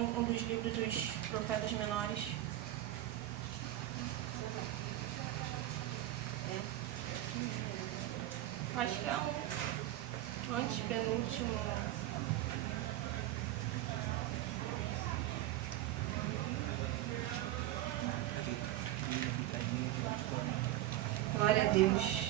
um dos livros dos profetas menores. Acho que é um antepenúltimo. Glória a Deus.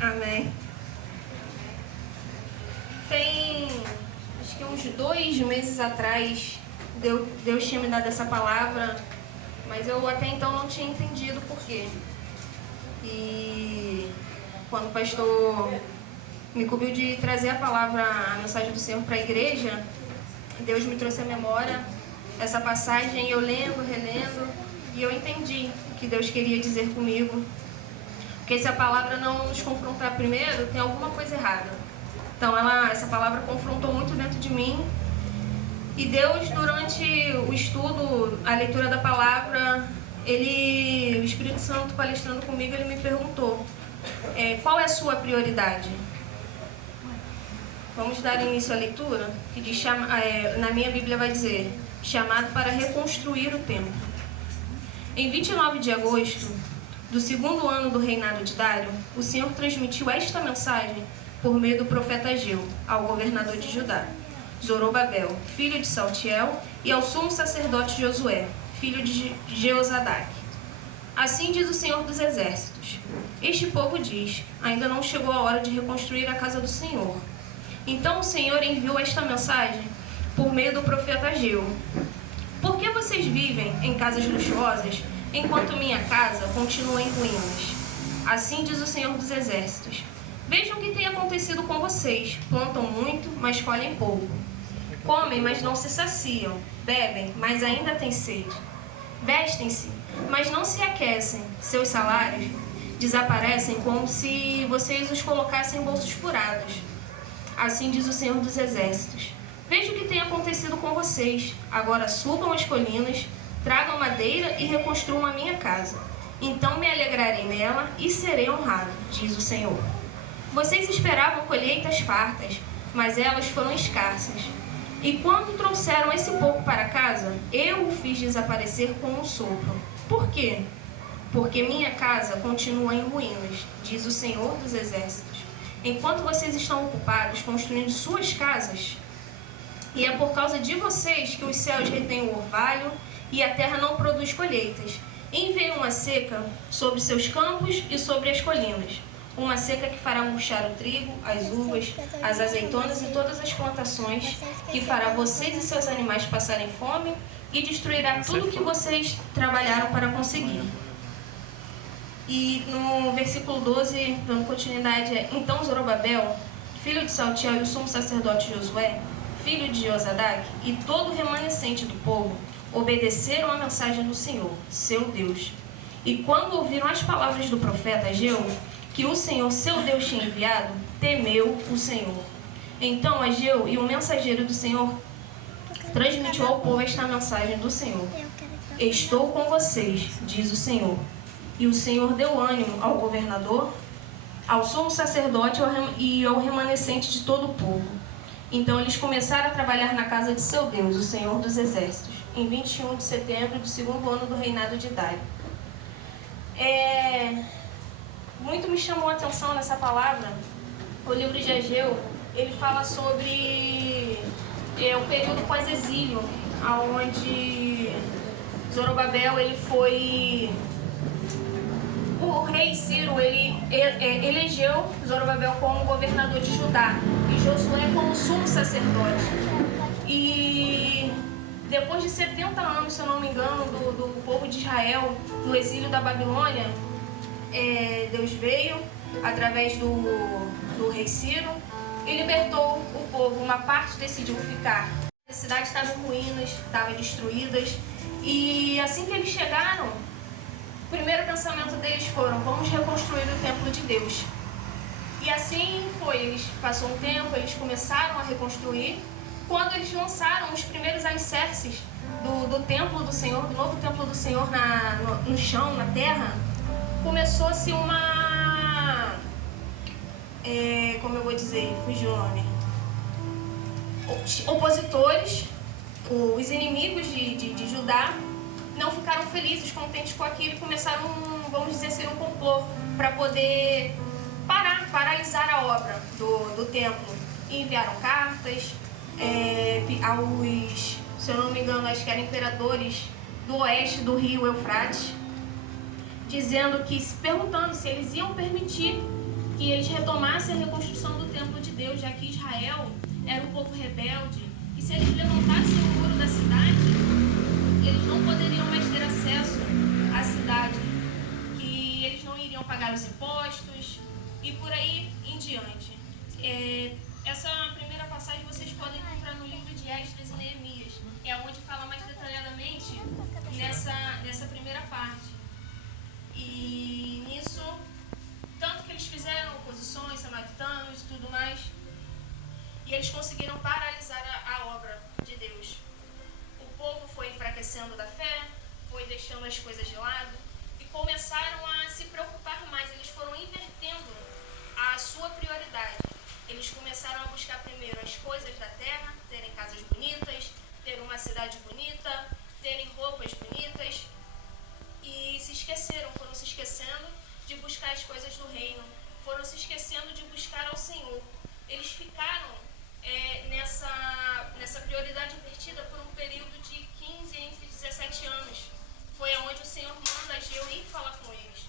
Amém. Tem, acho que uns 2 meses atrás, Deus tinha me dado essa palavra, mas eu até então não tinha entendido por quê. E quando o pastor me incumbiu de trazer a palavra, a mensagem do Senhor para a igreja, Deus me trouxe à memória essa passagem, eu lendo, relendo, e eu entendi o que Deus queria dizer comigo. Porque se a palavra não nos confrontar primeiro, tem alguma coisa errada. Então essa palavra confrontou muito dentro de mim. E Deus, durante o estudo, a leitura da palavra, o Espírito Santo palestrando comigo, ele me perguntou, qual é a sua prioridade? Vamos dar início à leitura, que diz, na minha Bíblia vai dizer, chamado para reconstruir o templo. Em 29 de agosto do 2º ano do reinado de Dário, o Senhor transmitiu esta mensagem por meio do profeta Ageu ao governador de Judá, Zorobabel, filho de Saltiel, e ao sumo sacerdote Josué, filho de Jeozadaque. Assim diz o Senhor dos Exércitos: este povo diz, ainda não chegou a hora de reconstruir a casa do Senhor. Então o Senhor enviou esta mensagem por meio do profeta Ageu: por que vocês vivem em casas luxuosas, enquanto minha casa continua em ruínas? Assim diz o Senhor dos Exércitos: vejam o que tem acontecido com vocês. Plantam muito, mas colhem pouco. Comem, mas não se saciam. Bebem, mas ainda têm sede. Vestem-se, mas não se aquecem. Seus salários desaparecem como se vocês os colocassem em bolsos furados. Assim diz o Senhor dos Exércitos: veja o que tem acontecido com vocês. Agora subam as colinas, tragam madeira e reconstruam a minha casa. Então me alegrarei nela e serei honrado, diz o Senhor. Vocês esperavam colheitas fartas, mas elas foram escassas. E quando trouxeram esse pouco para casa, eu o fiz desaparecer com um sopro. Por quê? Porque minha casa continua em ruínas, diz o Senhor dos Exércitos. Enquanto vocês estão ocupados construindo suas casas, e é por causa de vocês que os céus retêm o orvalho e a terra não produz colheitas. Enviei uma seca sobre seus campos e sobre as colinas. Uma seca que fará murchar o trigo, as uvas, as azeitonas e todas as plantações, que fará vocês e seus animais passarem fome e destruirá tudo que vocês trabalharam para conseguir. E no versículo 12, dando continuidade, então Zorobabel, filho de Saltiel, e o sumo sacerdote Josué, filho de Jeozadaque, e todo o remanescente do povo, obedeceram à mensagem do Senhor, seu Deus. E quando ouviram as palavras do profeta Ageu, que o Senhor, seu Deus, tinha enviado, temeu o Senhor. Então Ageu e o mensageiro do Senhor transmitiu ao povo esta mensagem do Senhor: estou com vocês, diz o Senhor. E o Senhor deu ânimo ao governador, ao sumo sacerdote e ao remanescente de todo o povo. Então eles começaram a trabalhar na casa de seu Deus, o Senhor dos Exércitos, em 21 de setembro do 2º ano do reinado de Dário. Muito me chamou a atenção nessa palavra. O livro de Ageu, ele fala sobre o período pós-exílio, onde Zorobabel, ele foi... O rei Ciro, ele elegeu Zorobabel como governador de Judá e Josué como sumo sacerdote. E depois de 70 anos, se eu não me engano, do povo de Israel no exílio da Babilônia, Deus veio através do rei Ciro e libertou o povo. Uma parte decidiu ficar. A cidade estava em ruínas, estava destruídas, e assim que eles chegaram, o primeiro pensamento deles foram: vamos reconstruir o templo de Deus. E assim foi. Passou um tempo, eles começaram a reconstruir, quando eles lançaram os primeiros alicerces do templo do Senhor, do novo templo do Senhor no chão, na terra, começou-se uma... como eu vou dizer? Fugiu o nome. Opositores, os inimigos de Judá, não ficaram felizes, contentes com aquilo e começaram, vamos dizer assim, um complô para poder paralisar a obra do templo. E enviaram cartas aos, se eu não me engano, acho que eram imperadores do oeste do rio Eufrates, dizendo que, perguntando se eles iam permitir que eles retomassem a reconstrução do templo de Deus, já que Israel era um povo rebelde, e se eles levantassem o muro da cidade, eles não poderiam mais ter acesso à cidade, que eles não iriam pagar os impostos e por aí em diante. Essa primeira passagem vocês podem encontrar no livro de Esdras e Neemias, é onde fala mais detalhadamente nessa primeira parte. E nisso, tanto que eles fizeram oposições, samaritanos e tudo mais, e eles conseguiram paralisar a obra de Deus. O povo foi enfraquecendo da fé, foi deixando as coisas de lado e começaram a se preocupar mais. Eles foram invertendo a sua prioridade. Eles começaram a buscar primeiro as coisas da terra, terem casas bonitas, ter uma cidade bonita, terem roupas bonitas, e foram se esquecendo de buscar as coisas do reino, foram se esquecendo de buscar ao Senhor. Eles ficaram nessa prioridade invertida por um período de 15 entre 17 anos. Foi onde o Senhor manda Ageu ir falar com eles,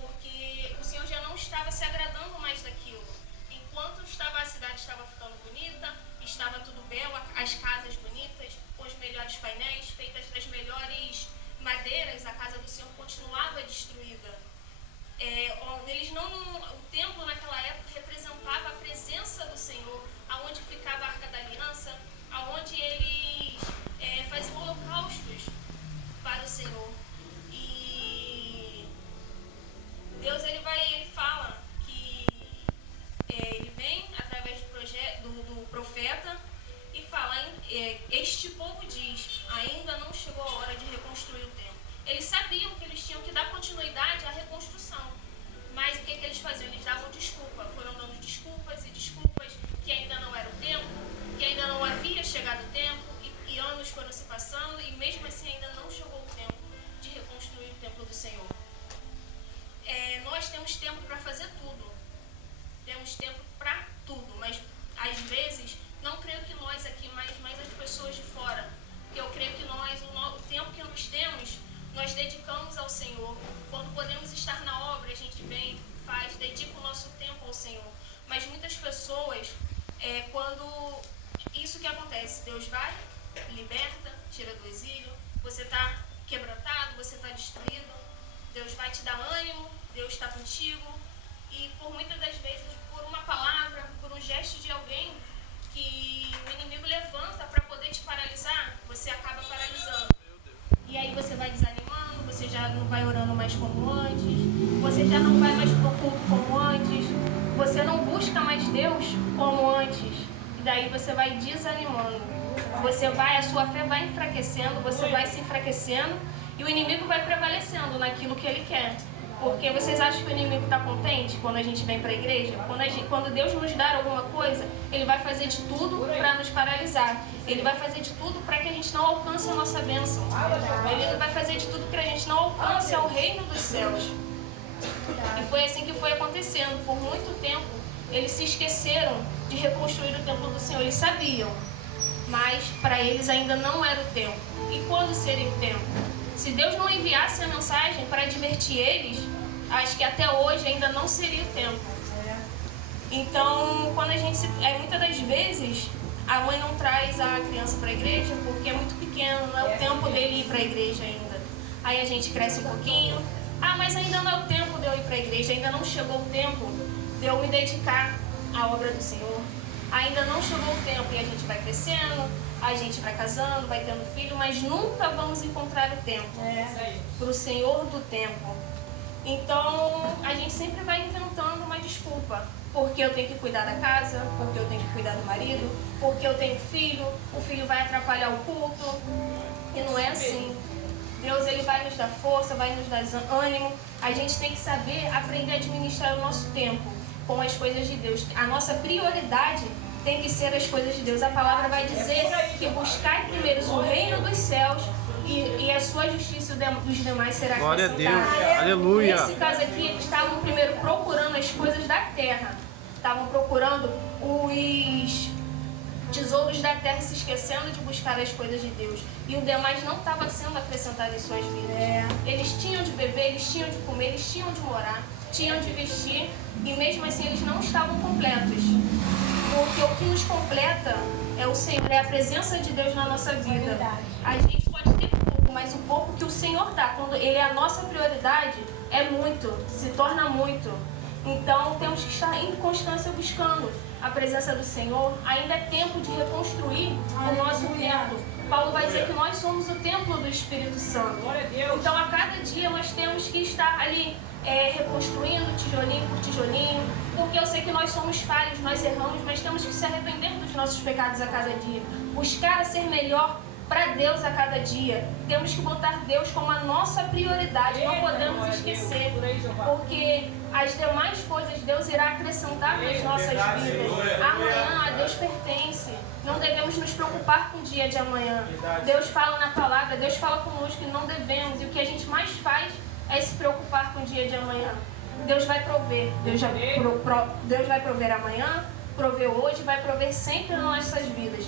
porque o Senhor já não estava se agradando mais daquilo. Enquanto a cidade estava ficando bonita, estava tudo belo, as casas bonitas, com os melhores painéis, feitas das melhores madeiras, a casa do Senhor continuava destruída. O templo naquela época representava a presença do Senhor, aonde ficava a Arca da Aliança, aonde eles faziam holocaustos para o Senhor. E Deus ele fala que ele vem através do profeta e fala, este povo diz, ainda não chegou a hora de reconstruir o templo. Eles sabiam que eles tinham que dar continuidade à reconstrução, mas o que eles faziam? Eles davam desculpa, foram dando desculpas e desculpas, que ainda não era o tempo, que ainda não havia chegado o tempo, e anos foram se passando, e mesmo assim ainda não chegou o tempo de reconstruir o templo do Senhor. Nós temos tempo para fazer tudo, temos tempo para tudo, mas às vezes, não creio que nós aqui, mas as pessoas de fora, eu creio que o tempo que nós temos, nós dedicamos ao Senhor. Quando podemos estar na obra, a gente vem, dedica o nosso tempo ao Senhor. Mas muitas pessoas, quando isso que acontece, Deus vai, liberta, tira do exílio, você está quebrantado, você está destruído, Deus vai te dar ânimo, Deus está contigo, e por muitas das vezes, por uma palavra, por um gesto de alguém que o inimigo levanta para poder te paralisar, você acaba paralisando. E aí você vai desanimando, você já não vai orando mais como antes, você já não vai mais pro culto como antes, você não busca mais Deus como antes, e daí você vai desanimando. A sua fé vai enfraquecendo, você vai se enfraquecendo, e o inimigo vai prevalecendo naquilo que ele quer. Porque vocês acham que o inimigo está contente quando a gente vem para a igreja? Quando Deus nos dar alguma coisa, Ele vai fazer de tudo para nos paralisar. Ele vai fazer de tudo para que a gente não alcance a nossa bênção. Ele vai fazer de tudo para que a gente não alcance o reino dos céus. E foi assim que foi acontecendo. Por muito tempo, eles se esqueceram de reconstruir o templo do Senhor. Eles sabiam, mas para eles ainda não era o tempo. E quando seria o tempo? Se Deus não enviasse a mensagem para advertir eles, acho que até hoje ainda não seria o tempo. Então, quando a gente muitas das vezes, a mãe não traz a criança para a igreja porque é muito pequeno, não é o tempo dele ir para a igreja ainda. Aí a gente cresce um pouquinho, mas ainda não é o tempo de eu ir para a igreja, ainda não chegou o tempo de eu me dedicar à obra do Senhor. Ainda não chegou o tempo, e a gente vai crescendo, a gente vai casando, vai tendo filho, mas nunca vamos encontrar o tempo para o Senhor do tempo. Então, a gente sempre vai inventando uma desculpa. Porque eu tenho que cuidar da casa, porque eu tenho que cuidar do marido, porque eu tenho filho, o filho vai atrapalhar o culto. E não é assim. Deus, ele vai nos dar força, vai nos dar ânimo. A gente tem que saber aprender a administrar o nosso tempo com as coisas de Deus. A nossa prioridade tem que ser as coisas de Deus. A palavra vai dizer que buscar primeiro o reino dos céus e a sua justiça dos demais será acrescentada. Glória a Deus, aleluia. Nesse caso aqui, eles estavam primeiro procurando as coisas da terra. Estavam procurando os tesouros da terra, se esquecendo de buscar as coisas de Deus. E o demais não estava sendo acrescentado em suas vidas. Eles tinham de beber, eles tinham de comer, eles tinham de morar, tinham de vestir. E mesmo assim eles não estavam completos. Porque o que nos completa é o Senhor, é a presença de Deus na nossa vida. A gente pode ter pouco, mas o pouco que o Senhor dá, quando Ele é a nossa prioridade, é muito, se torna muito. Então temos que estar em constância buscando a presença do Senhor. Ainda é tempo de reconstruir o nosso templo. Paulo vai dizer que nós somos o templo do Espírito Santo. Então a cada dia nós temos que estar ali reconstruindo tijolinho por tijolinho, porque eu sei que nós somos falhos, nós erramos, mas temos que se arrepender dos nossos pecados a cada dia, buscar a ser melhor para Deus a cada dia. Temos que botar Deus como a nossa prioridade, não podemos esquecer, porque as demais coisas Deus irá acrescentar nas nossas vidas. Amanhã a Deus pertence, não devemos nos preocupar com o dia de amanhã. Deus fala na palavra, Deus fala conosco que não devemos, e o que a gente mais faz é se preocupar com o dia de amanhã. Deus vai prover, Deus vai prover amanhã, prover hoje, vai prover sempre nas nossas vidas.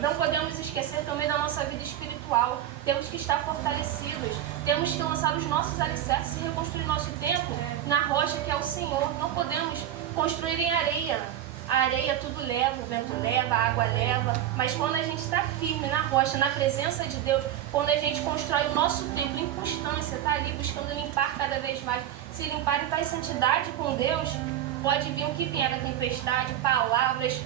Não podemos esquecer também da nossa vida espiritual. Temos que estar fortalecidos, temos que lançar os nossos alicerces e reconstruir nosso tempo na rocha que é o Senhor. Não podemos construir em areia. A areia tudo leva, o vento leva, a água leva, mas quando a gente está firme na rocha, na presença de Deus, quando a gente constrói o nosso templo em constância, está ali buscando limpar cada vez mais, se limpar e estar em santidade com Deus, pode vir o que vier, a tempestade, palavras.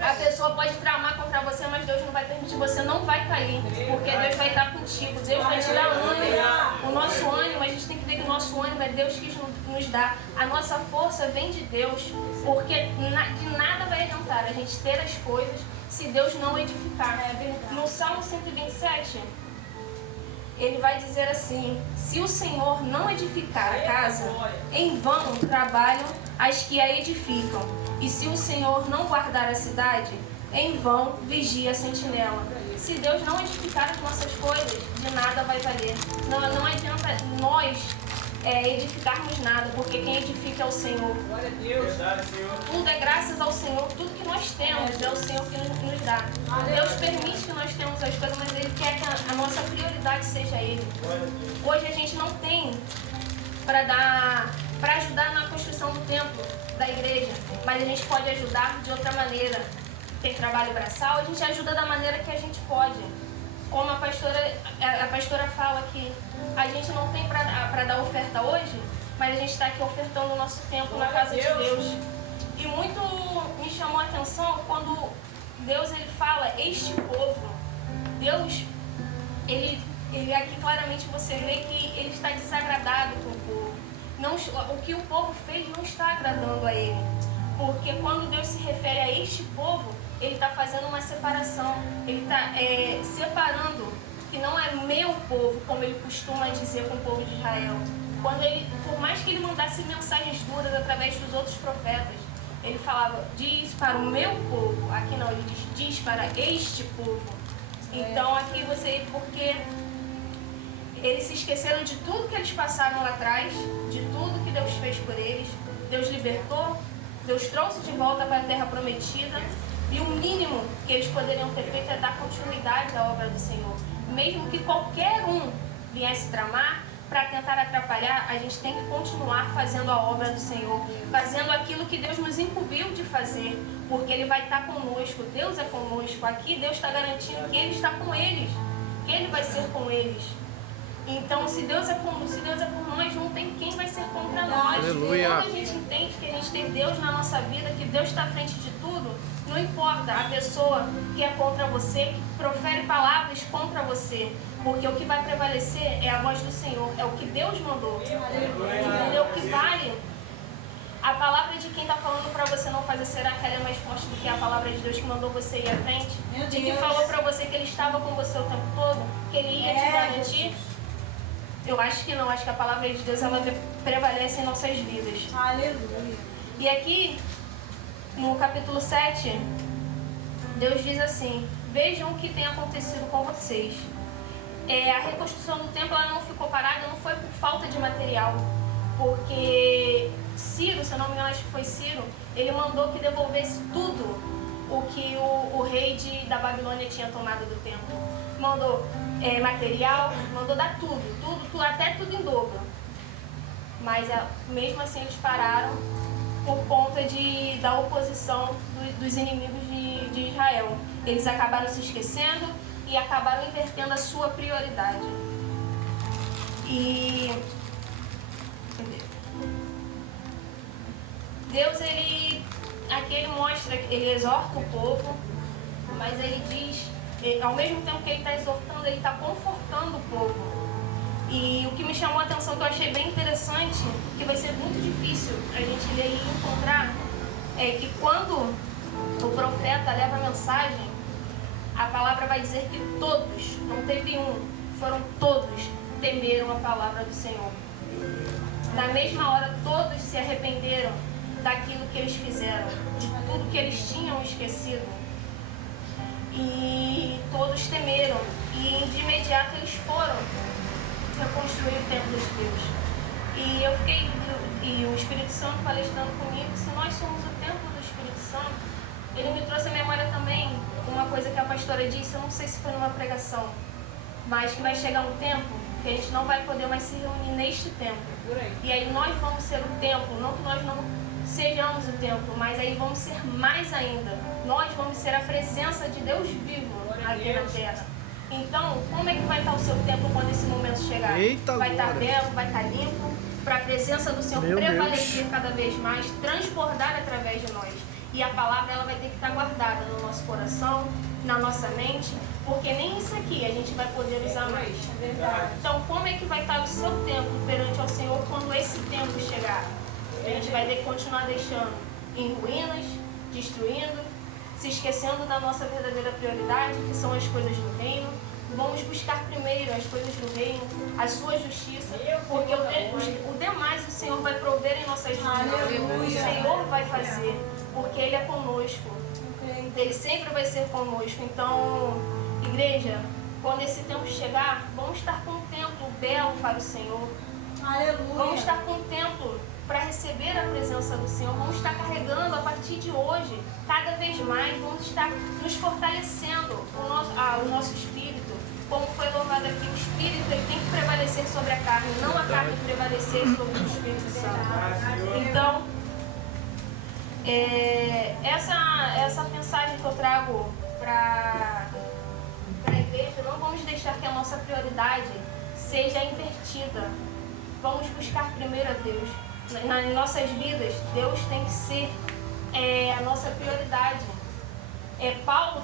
A pessoa pode tramar contra você, mas Deus não vai permitir, você não vai cair, porque Deus vai estar contigo, Deus vai te dar ânimo. O nosso ânimo, a gente tem que ver que o nosso ânimo é Deus que nos dá. A nossa força vem de Deus, porque de nada vai adiantar a gente ter as coisas se Deus não edificar. No Salmo 127, ele vai dizer assim: se o Senhor não edificar a casa, em vão trabalham as que a edificam. E se o Senhor não guardar a cidade, em vão vigia a sentinela. Se Deus não edificar as nossas coisas, de nada vai valer. Não adianta nós edificarmos nada, porque quem edifica é o Senhor. Glória a Deus. Tudo é graças ao Senhor, tudo que nós temos é o Senhor que nos dá. Deus permite que nós tenhamos as coisas, mas Ele quer que a nossa prioridade seja Ele. Hoje a gente não tem para ajudar na construção do templo da igreja, mas a gente pode ajudar de outra maneira. Tem trabalho braçal, a gente ajuda da maneira que a gente pode. Como a pastora fala que a gente não tem para dar oferta hoje, mas a gente está aqui ofertando o nosso tempo na casa de Deus. E muito me chamou a atenção quando Deus ele fala, este povo. Deus, ele aqui claramente você vê que ele está desagradado com o povo. O que o povo fez não está agradando a ele. Porque quando Deus se refere a este povo, ele está fazendo uma separação. Ele está separando, que não é meu povo, como ele costuma dizer com o povo de Israel. Por mais que ele mandasse mensagens duras através dos outros profetas, ele falava, diz para o meu povo. Aqui não, ele diz para este povo. Então aqui porque eles se esqueceram de tudo que eles passaram lá atrás, de tudo que Deus fez por eles. Deus libertou, Deus trouxe de volta para a terra prometida. E o mínimo que eles poderiam ter feito é dar continuidade à obra do Senhor. Mesmo que qualquer um viesse tramar para tentar atrapalhar, a gente tem que continuar fazendo a obra do Senhor, fazendo aquilo que Deus nos incumbiu de fazer, porque Ele vai estar conosco, Deus é conosco. Aqui Deus está garantindo que Ele está com eles, que Ele vai ser com eles. Então, se Deus é por nós, não tem quem vai ser contra nós. Aleluia. Quando a gente entende que a gente tem Deus na nossa vida, que Deus está à frente de tudo, não importa a pessoa que é contra você, que profere palavras contra você, porque o que vai prevalecer é a voz do Senhor, é o que Deus mandou. Entendeu? O que vale? A palavra de quem está falando para você não fazer, será que ela é mais forte do que a palavra de Deus que mandou você ir à frente? De que falou para você que Ele estava com você o tempo todo? Que Ele ia te garantir? Eu acho que não. Acho que a palavra de Deus ela prevalece em nossas vidas. Aleluia. E aqui, no capítulo 7, Deus diz assim: vejam o que tem acontecido com vocês. A reconstrução do templo ela não ficou parada, não foi por falta de material. Porque Ciro, se eu não me engano, acho que foi Ciro, ele mandou que devolvesse tudo o que o rei da Babilônia tinha tomado do templo. Mandou material, mandou dar tudo, até tudo em dobro. Mas mesmo assim eles pararam por conta da oposição dos inimigos de Israel. Eles acabaram se esquecendo e acabaram invertendo a sua prioridade. E Deus, aqui ele mostra, ele exorta o povo, mas ele diz, ao mesmo tempo que ele está exortando, ele está confortando o povo. E o que me chamou a atenção, que eu achei bem interessante, que vai ser muito difícil a gente ler e encontrar, é que quando o profeta leva a mensagem, a palavra vai dizer que todos, não teve um, foram todos, temeram a palavra do Senhor. Na mesma hora, todos se arrependeram daquilo que eles fizeram, de tudo que eles tinham esquecido. E todos temeram. E de imediato eles foram reconstruir o templo de Deus. E o Espírito Santo palestrando comigo, se nós somos o templo do Espírito Santo, ele me trouxe à memória também uma coisa que a pastora disse, eu não sei se foi numa pregação, mas que vai chegar um tempo que a gente não vai poder mais se reunir neste templo. E aí nós vamos ser o templo, não que nós não sejamos o templo, mas aí vamos ser mais ainda. Nós vamos ser a presença de Deus vivo aqui na terra. Então, como é que vai estar o seu templo quando esse momento chegar? Eita, vai estar belo, vai estar limpo, para a presença do Senhor prevalecer cada vez mais, transbordar através de nós. E a palavra ela vai ter que estar guardada no nosso coração, na nossa mente, porque nem isso aqui a gente vai poder usar mais. Então, como é que vai estar o seu templo perante ao Senhor quando esse tempo chegar? A gente vai ter que continuar deixando em ruínas, destruindo, se esquecendo da nossa verdadeira prioridade, que são as coisas do reino. Vamos buscar primeiro as coisas do reino, a sua justiça, porque o demais o Senhor vai prover em nossas vidas. O Senhor vai fazer, porque Ele é conosco. Ele sempre vai ser conosco. Então, igreja, quando esse tempo chegar, vamos estar com um templo belo para o Senhor. Aleluia. Vamos estar com um templo para receber a presença do Senhor. Vamos estar carregando a partir de hoje, cada vez mais, vamos estar nos fortalecendo o nosso espírito. Como foi louvado aqui, o espírito ele tem que prevalecer sobre a carne, não a carne prevalecer sobre o Espírito Santo. Então, essa mensagem que eu trago para a igreja, não vamos deixar que a nossa prioridade seja invertida. Vamos buscar primeiro a Deus. Nas nossas vidas, Deus tem que ser a nossa prioridade. Paulo,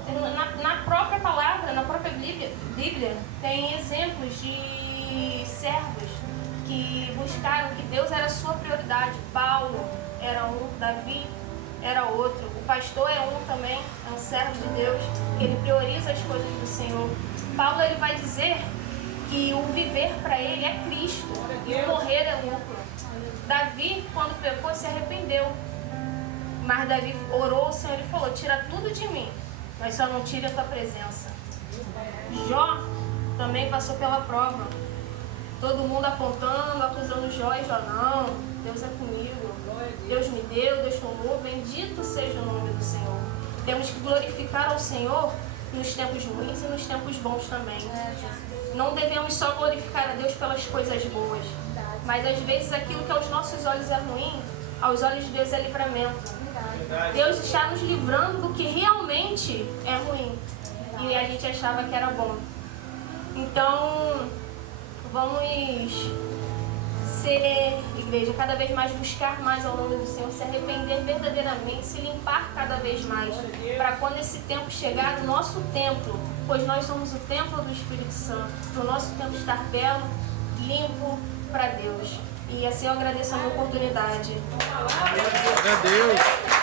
na própria palavra, na própria Bíblia, tem exemplos de servos que buscaram que Deus era a sua prioridade. Paulo era um, Davi era outro, o pastor é um também, é um servo de Deus, que ele prioriza as coisas do Senhor. Paulo ele vai dizer que o viver para ele é Cristo e o morrer é lucro. Davi, quando pecou, se arrependeu. Mas Davi orou ao Senhor e falou, tira tudo de mim, mas só não tire a tua presença. Jó também passou pela prova. Todo mundo apontando, acusando Jó e Jó, não, Deus é comigo. Deus me deu, Deus tomou, bendito seja o nome do Senhor. Temos que glorificar ao Senhor nos tempos ruins e nos tempos bons também. Não devemos só glorificar a Deus pelas coisas boas, mas às vezes aquilo que aos nossos olhos é ruim, aos olhos de Deus é livramento. Deus está nos livrando do que realmente é ruim e a gente achava que era bom. Então, Vamos ser, igreja, cada vez mais buscar mais ao nome do Senhor, se arrepender verdadeiramente, se limpar cada vez mais, para quando esse tempo chegar, o nosso templo, pois nós somos o templo do Espírito Santo, para o nosso templo estar belo, limpo para Deus. E assim eu agradeço a minha oportunidade. Glória a Deus.